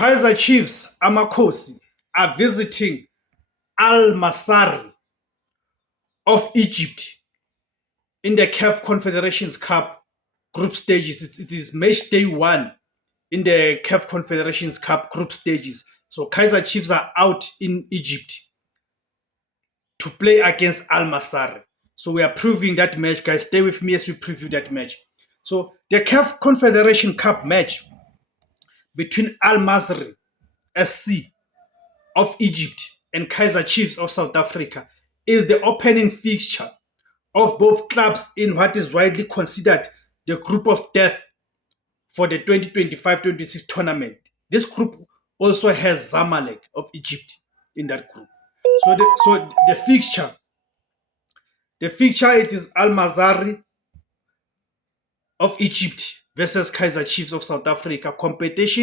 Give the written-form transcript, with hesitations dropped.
Kaizer Chiefs Amakhosi are visiting Al Masry of Egypt in the CAF Confederations Cup group stages. It is match day 1 in the CAF Confederations Cup group stages. So Kaizer Chiefs are out in Egypt to play against Al Masry. So we are previewing that match, guys. Stay with me as we preview that match. So the CAF Confederation Cup match between Al Masry SC of Egypt and Kaizer Chiefs of South Africa is the opening fixture of both clubs in what is widely considered the group of death for the 2025-26 tournament. This group also has Zamalek of Egypt in that group. So the fixture it is Al Masry of Egypt versus Kaizer Chiefs of South Africa. Competition